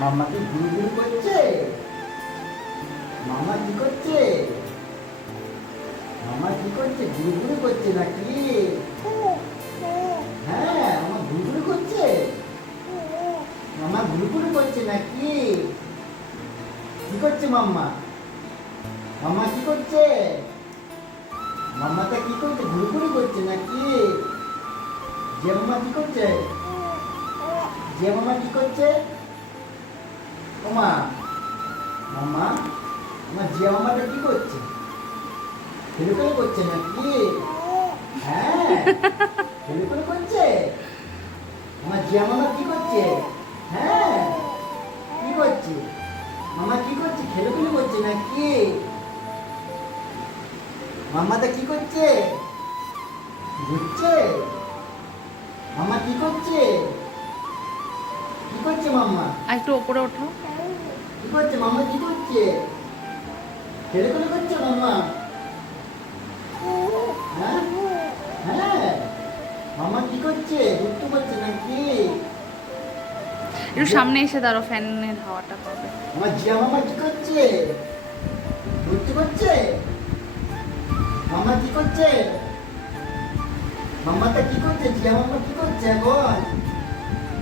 মাম্মা কি ঘুরু ঘুরু করছে? মামা কি করছে? মামা কি করছে? ঘুরু ঘুরু করছে নাকি? হ্যাঁ আমার ঘুরু ঘুরু করছে? মামা ঘুরু ঘুরু করছে নাকি? কি করছে মাম্মা? মাম্মা কি করছে? মাম্মাটা কি করছে? ঘুরু ঘুরু করছে নাকি? যে মামা কি করছে? যে মামা কি করছে? ওমা আমার জিয়া মামাটা কি করছে? করছে নাকি? হ্যাঁ খেলে করছে? আমার জিয়া মামা কি করছে? হ্যাঁ কি করছে? মামা কি করছে? করছে মামাটা কি করছে? ঘুরছে? মামা কি করছে? কি করছে মাম্মা? একটু ওপরে ওঠো। করছে মামা কি করছে খেলে খেলে করছে মামা হ্যাঁ হ্যাঁ মামা কি করছে ঘুরতে করছে নাকি একটু সামনে এসে দাঁড়ো ফ্যানের হাওয়াটা পাবে আমার জিয়া মামা কি করছে ঘুরতে করছে মামা কি করছে মামাটা কি করছে জিয়া মামা কি করছে এখন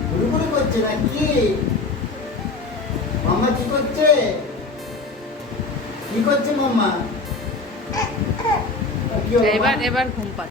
ঘুরু ঘুরু করছে নাকি মামা কি করছে? কি করছে মামা এবার এবার ঘুম পাচ্ছে।